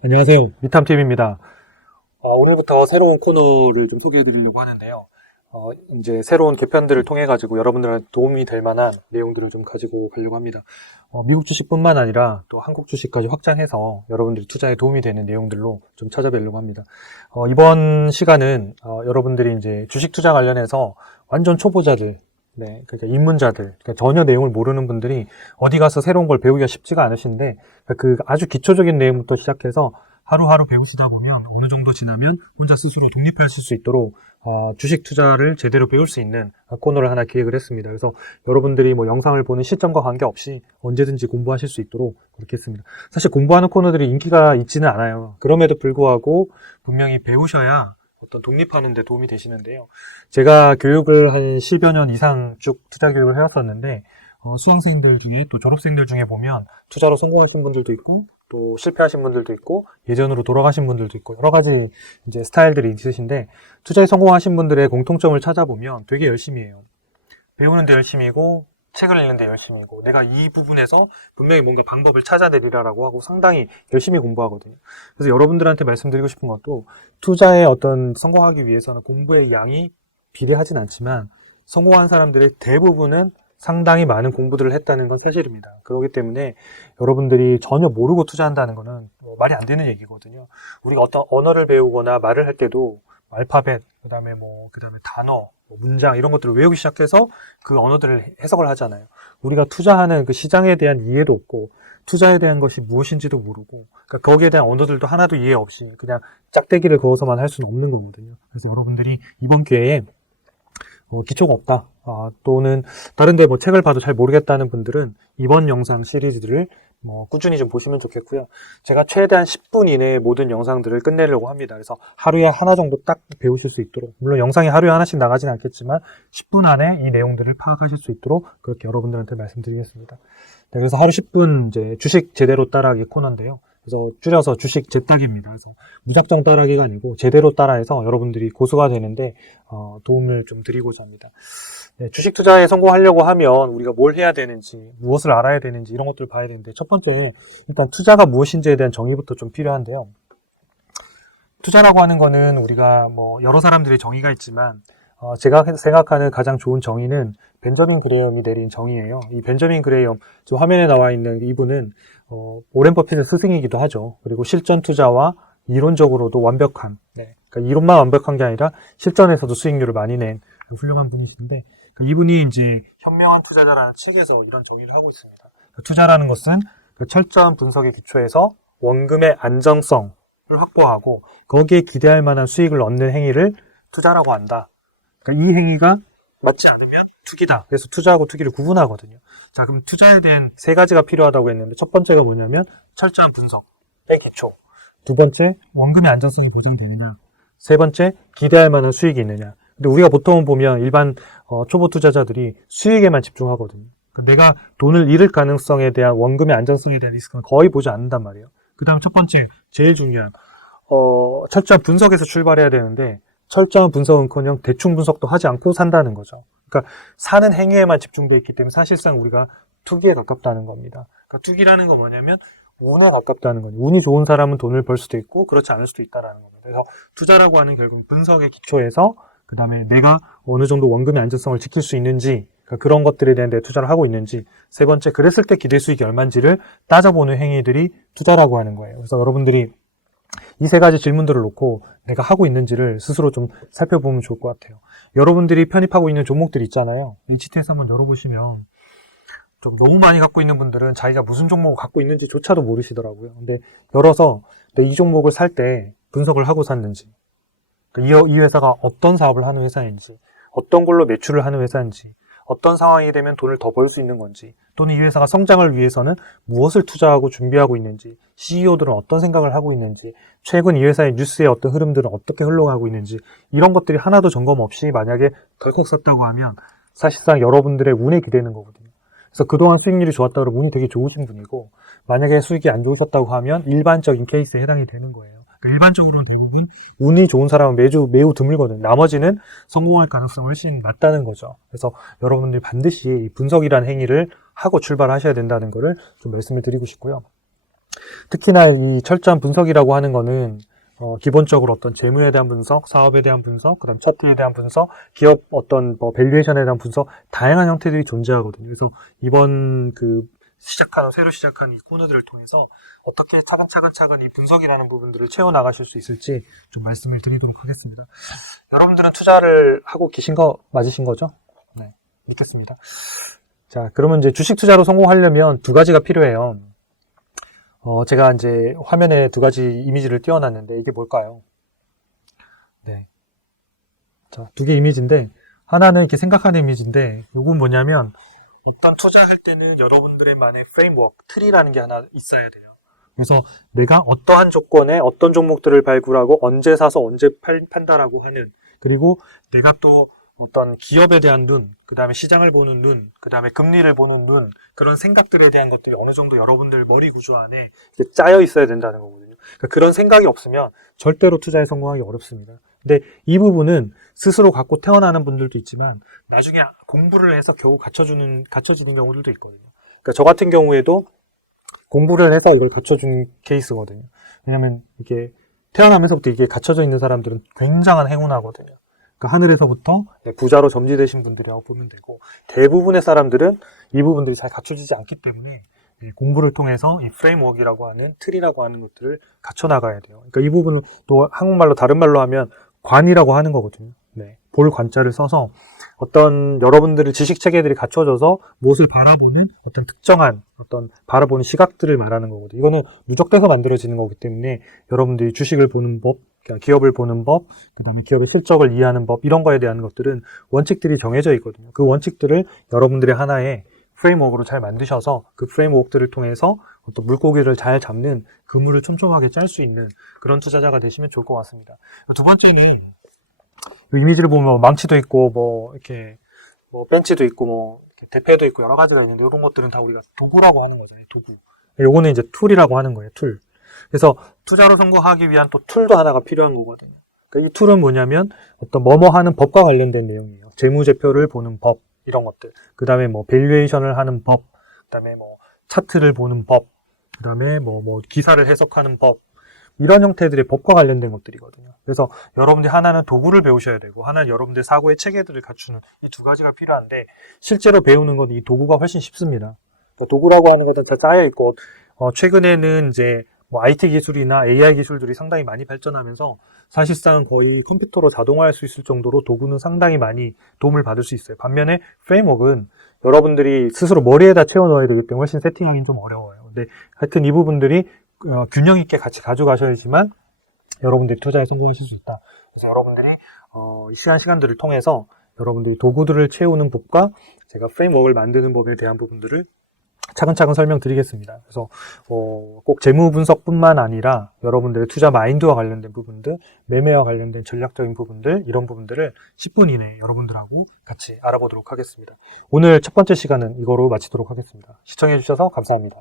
안녕하세요. 미탐TV입니다. 오늘부터 새로운 코너를 좀 소개해 드리려고 하는데요. 이제 새로운 개편들을 통해 가지고 여러분들한테 도움이 될 만한 내용들을 좀 가지고 가려고 합니다. 미국 주식뿐만 아니라 또 한국 주식까지 확장해서 여러분들이 투자에 도움이 되는 내용들로 좀 찾아뵈려고 합니다. 이번 시간은 여러분들이 이제 주식 투자 관련해서 완전 초보자들, 네, 그러니까 입문자들, 그러니까 전혀 내용을 모르는 분들이 어디 가서 새로운 걸 배우기가 쉽지가 않으신데, 그 아주 기초적인 내용부터 시작해서 하루하루 배우시다 보면 어느 정도 지나면 혼자 스스로 독립하실 수 있도록 주식 투자를 제대로 배울 수 있는 코너를 하나 기획을 했습니다. 그래서 여러분들이 뭐 영상을 보는 시점과 관계없이 언제든지 공부하실 수 있도록 그렇게 했습니다. 사실 공부하는 코너들이 인기가 있지는 않아요. 그럼에도 불구하고 분명히 배우셔야 어떤 독립하는 데 도움이 되시는데요. 제가 교육을 한 10여 년 이상 쭉 투자 교육을 해왔었는데, 수강생들 중에 또 졸업생들 중에 보면 투자로 성공하신 분들도 있고, 또 실패하신 분들도 있고, 예전으로 돌아가신 분들도 있고, 여러 가지 이제 스타일들이 있으신데, 투자에 성공하신 분들의 공통점을 찾아보면 되게 열심히 해요. 배우는데 열심히고, 책을 읽는데 열심히고, 내가 이 부분에서 분명히 뭔가 방법을 찾아내리라라고 하고 상당히 열심히 공부하거든요. 그래서 여러분들한테 말씀드리고 싶은 것도 투자에 어떤 성공하기 위해서는 공부의 양이 비례하진 않지만 성공한 사람들의 대부분은 상당히 많은 공부들을 했다는 건 사실입니다. 그렇기 때문에 여러분들이 전혀 모르고 투자한다는 거는 말이 안 되는 얘기거든요. 우리가 어떤 언어를 배우거나 말을 할 때도 알파벳, 그다음에 단어, 문장 이런 것들을 외우기 시작해서 그 언어들을 해석을 하잖아요. 우리가 투자하는 그 시장에 대한 이해도 없고 투자에 대한 것이 무엇인지도 모르고 그러니까 거기에 대한 언어들도 하나도 이해 없이 그냥 짝대기를 그어서만 할 수는 없는 거거든요. 그래서 여러분들이 이번 기회에 기초가 없다. 또는 다른데 뭐 책을 봐도 잘 모르겠다는 분들은 이번 영상 시리즈들을 꾸준히 좀 보시면 좋겠고요. 제가 최대한 10분 이내에 모든 영상들을 끝내려고 합니다. 그래서 하루에 하나 정도 딱 배우실 수 있도록, 물론 영상이 하루에 하나씩 나가진 않겠지만 10분 안에 이 내용들을 파악하실 수 있도록 그렇게 여러분들한테 말씀드리겠습니다. 네, 그래서 하루 10분 이제 주식 제대로 따라하기 코너인데요. 그래서 줄여서 주식 제따기입니다. 그래서 무작정 따라하기가 아니고 제대로 따라해서 여러분들이 고수가 되는데 도움을 좀 드리고자 합니다. 네, 주식 투자에 성공하려고 하면 우리가 뭘 해야 되는지, 무엇을 알아야 되는지 이런 것들을 봐야 되는데 첫 번째 일단 투자가 무엇인지에 대한 정의부터 좀 필요한데요. 투자라고 하는 거는 우리가 뭐 여러 사람들의 정의가 있지만 제가 생각하는 가장 좋은 정의는 벤저민 그레이엄이 내린 정의예요. 이 벤저민 그레이엄, 지금 화면에 나와 있는 이분은 오렌 버핏의 스승이기도 하죠. 그리고 실전 투자와 이론적으로도 완벽한, 네, 그러니까 이론만 완벽한 게 아니라 실전에서도 수익률을 많이 낸 훌륭한 분이신데 이분이 이제 현명한 투자자라는 책에서 이런 정의를 하고 있습니다. 투자라는 것은 철저한 분석의 기초에서 원금의 안정성을 확보하고 거기에 기대할 만한 수익을 얻는 행위를 투자라고 한다. 그러니까 이 행위가 맞지 않으면 투기다. 그래서 투자하고 투기를 구분하거든요. 자, 그럼 투자에 대한 세 가지가 필요하다고 했는데 첫 번째가 뭐냐면 철저한 분석의 기초. 두 번째, 원금의 안정성이 보장되느냐. 세 번째, 기대할 만한 수익이 있느냐. 근데 우리가 보통 보면 일반 초보 투자자들이 수익에만 집중하거든요. 그러니까 내가 돈을 잃을 가능성에 대한 원금의 안정성에 대한 리스크는 거의 보지 않는단 말이에요. 그 다음 첫 번째, 제일 중요한 철저한 분석에서 출발해야 되는데 철저한 분석은커녕 대충 분석도 하지 않고 산다는 거죠. 그러니까 사는 행위에만 집중되어 있기 때문에 사실상 우리가 투기에 가깝다는 겁니다. 그러니까 투기라는 건 뭐냐면 운에 가깝다는 거죠. 운이 좋은 사람은 돈을 벌 수도 있고 그렇지 않을 수도 있다는 겁니다. 그래서 투자라고 하는 결국 분석의 기초에서 그 다음에 내가 어느 정도 원금의 안정성을 지킬 수 있는지, 그러니까 그런 것들에 대한 내 투자를 하고 있는지, 세 번째 그랬을 때 기대 수익이 얼마인지를 따져보는 행위들이 투자라고 하는 거예요. 그래서 여러분들이 이 세 가지 질문들을 놓고 내가 하고 있는지를 스스로 좀 살펴보면 좋을 것 같아요. 여러분들이 편입하고 있는 종목들 있잖아요. HTS 한번 열어보시면 좀 너무 많이 갖고 있는 분들은 자기가 무슨 종목을 갖고 있는지조차도 모르시더라고요. 근데 열어서 이 종목을 살 때 분석을 하고 샀는지, 이 회사가 어떤 사업을 하는 회사인지, 어떤 걸로 매출을 하는 회사인지, 어떤 상황이 되면 돈을 더 벌 수 있는 건지, 또는 이 회사가 성장을 위해서는 무엇을 투자하고 준비하고 있는지, CEO들은 어떤 생각을 하고 있는지, 최근 이 회사의 뉴스의 어떤 흐름들은 어떻게 흘러가고 있는지, 이런 것들이 하나도 점검 없이 만약에 덜컥 썼다고 하면 사실상 여러분들의 운에 기대는 거거든요. 그래서 그동안 수익률이 좋았다 그러면 운이 되게 좋으신 분이고, 만약에 수익이 안 좋으셨다고 하면 일반적인 케이스에 해당이 되는 거예요. 그러니까 일반적으로는 대부분 운이 좋은 사람은 매우 드물거든요. 나머지는 성공할 가능성이 훨씬 낮다는 거죠. 그래서 여러분들이 반드시 이 분석이라는 행위를 하고 출발하셔야 된다는 거를 좀 말씀을 드리고 싶고요. 특히나 이 철저한 분석이라고 하는 거는 기본적으로 어떤 재무에 대한 분석, 사업에 대한 분석, 그다음 차트에 대한 분석, 기업 어떤 뭐 밸류에이션에 대한 분석, 다양한 형태들이 존재하거든요. 그래서 이번 새로 시작하는 이 코너들을 통해서 어떻게 차근차근 이 분석이라는 부분들을 채워 나가실 수 있을지 좀 말씀을 드리도록 하겠습니다. 여러분들은 투자를 하고 계신 거 맞으신 거죠? 네, 믿겠습니다. 자, 그러면 이제 주식 투자로 성공하려면 두 가지가 필요해요. 제가 이제 화면에 두 가지 이미지를 띄워놨는데 이게 뭘까요? 네. 자, 두 개 이미지인데 하나는 이렇게 생각하는 이미지인데 이건 뭐냐면 일단 투자할 때는 여러분들의만의 프레임워크, 틀이라는 게 하나 있어야 돼요. 그래서 내가 어떠한 조건에 어떤 종목들을 발굴하고 언제 사서 언제 판다라고 하는 그리고 내가 또 어떤 기업에 대한 눈, 그 다음에 시장을 보는 눈, 그 다음에 금리를 보는 눈 그런 생각들에 대한 것들이 어느 정도 여러분들 머리 구조 안에 짜여 있어야 된다는 거거든요. 그러니까 그런 생각이 없으면 절대로 투자에 성공하기 어렵습니다. 근데 이 부분은 스스로 갖고 태어나는 분들도 있지만 나중에 공부를 해서 겨우 갖춰주는 경우들도 있거든요. 그러니까 저 같은 경우에도 공부를 해서 이걸 갖춰준 케이스거든요. 왜냐면 이게 태어나면서부터 이게 갖춰져 있는 사람들은 굉장한 행운하거든요. 그러니까 하늘에서부터 부자로 점지되신 분들이라고 보면 되고 대부분의 사람들은 이 부분들이 잘 갖춰지지 않기 때문에 공부를 통해서 이 프레임워크라고 하는 틀이라고 하는 것들을 갖춰 나가야 돼요. 그러니까 이 부분은 또 한국말로 다른 말로 하면 관이라고 하는 거거든요. 네, 볼 관자를 써서 어떤 여러분들의 지식 체계들이 갖춰져서 무엇을 바라보는 어떤 특정한 어떤 바라보는 시각들을 말하는 거거든요. 이거는 누적돼서 만들어지는 거기 때문에 여러분들이 주식을 보는 법, 기업을 보는 법, 그 다음에 기업의 실적을 이해하는 법 이런 거에 대한 것들은 원칙들이 정해져 있거든요. 그 원칙들을 여러분들의 하나의 프레임워크로 잘 만드셔서 그 프레임워크들을 통해서 어떤 물고기를 잘 잡는 그물을 촘촘하게 짤 수 있는 그런 투자자가 되시면 좋을 것 같습니다. 두 번째는 이 이미지를 보면 망치도 있고 뭐 이렇게 뭐 벤치도 있고 뭐 대패도 있고 여러 가지가 있는데 이런 것들은 다 우리가 도구라고 하는 거잖아요. 도구. 요거는 이제 툴이라고 하는 거예요. 툴. 그래서 투자로 성공하기 위한 또 툴도 하나가 필요한 거거든요. 그러니까 이 툴은 뭐냐면 어떤 뭐뭐 하는 법과 관련된 내용이에요. 재무제표를 보는 법 이런 것들. 그 다음에 뭐 밸류에이션을 하는 법. 그 다음에 뭐 차트를 보는 법. 그 다음에 뭐 기사를 해석하는 법. 이런 형태들의 법과 관련된 것들이거든요. 그래서 여러분들이 하나는 도구를 배우셔야 되고 하나는 여러분들 사고의 체계들을 갖추는 이 두 가지가 필요한데 실제로 배우는 건 이 도구가 훨씬 쉽습니다. 그러니까 도구라고 하는 것은 다 짜여 있고 최근에는 이제 뭐 IT 기술이나 AI 기술들이 상당히 많이 발전하면서 사실상 거의 컴퓨터로 자동화할 수 있을 정도로 도구는 상당히 많이 도움을 받을 수 있어요. 반면에 프레임워크는 여러분들이 스스로 머리에다 채워 넣어야 되기 때문에 훨씬 세팅하기는 좀 어려워요. 근데 하여튼 이 부분들이 균형 있게 같이 가져가셔야지만 여러분들이 투자에 성공하실 수 있다. 그래서 여러분들이 이 시간들을 통해서 여러분들이 도구들을 채우는 법과 제가 프레임워크를 만드는 법에 대한 부분들을 차근차근 설명드리겠습니다. 그래서 꼭 재무 분석뿐만 아니라 여러분들의 투자 마인드와 관련된 부분들, 매매와 관련된 전략적인 부분들 이런 부분들을 10분 이내에 여러분들하고 같이 알아보도록 하겠습니다. 오늘 첫 번째 시간은 이거로 마치도록 하겠습니다. 시청해 주셔서 감사합니다.